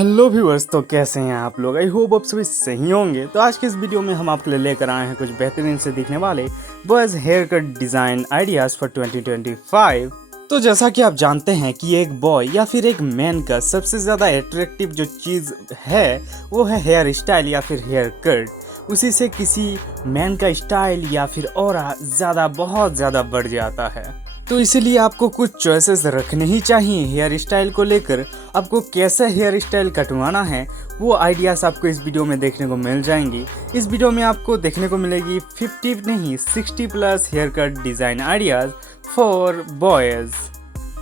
Hello viewers, तो कैसे हैं आप लोग। आई होप आप सभी सही होंगे। तो आज के इस वीडियो में हम आपके लिए लेकर आए हैं कुछ बेहतरीन से दिखने वाले boys hair cut design ideas for 2025। तो जैसा कि आप जानते हैं कि एक बॉय या फिर एक मैन का सबसे ज़्यादा अट्रैक्टिव जो चीज़ है वो है हेयर स्टाइल या फिर हेयर कट। उसी से किसी मैन का स्टाइल या फिर ऑरा ज़्यादा बहुत ज़्यादा बढ़ जाता है। तो इसीलिए आपको कुछ चॉइसेस रखने ही चाहिए हेयर स्टाइल को लेकर। आपको कैसा हेयर स्टाइल कटवाना है वो आइडियाज़ आपको इस वीडियो में देखने को मिल जाएंगी। इस वीडियो में आपको देखने को मिलेगी 50 नहीं 60 plus hair cut design ideas for boys.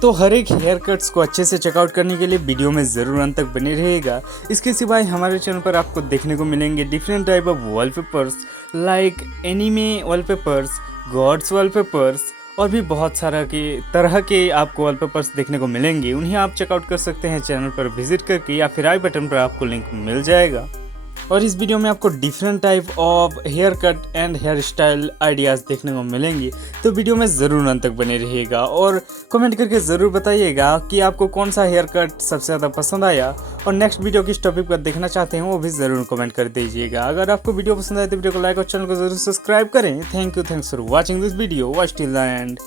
तो हर एक हेयर कट्स को अच्छे से चेकआउट करने के लिए वीडियो में ज़रूर अंत तक बने रहेगा। इसके सिवाय हमारे चैनल पर आपको देखने को मिलेंगे different type of wallpapers like anime wallpapers, gods wallpapers और भी बहुत सारा के तरह के आपको वॉलपेपर्स देखने को मिलेंगे। उन्हें आप चेकआउट कर सकते हैं चैनल पर विजिट करके या फिर आई बटन पर आपको लिंक मिल जाएगा। और इस वीडियो में आपको different type of hair cut and hair style ideas देखने को मिलेंगी। तो वीडियो में ज़रूर अंत तक बने रहिएगा और कमेंट करके ज़रूर बताइएगा कि आपको कौन सा हेयर कट सबसे ज़्यादा पसंद आया और नेक्स्ट वीडियो किस टॉपिक पर देखना चाहते हैं वो भी ज़रूर कमेंट कर दीजिएगा। अगर आपको वीडियो पसंद आए तो वीडियो को लाइक और चैनल को ज़रूर सब्सक्राइब करें। Thanks for watching this video. Watch till the end.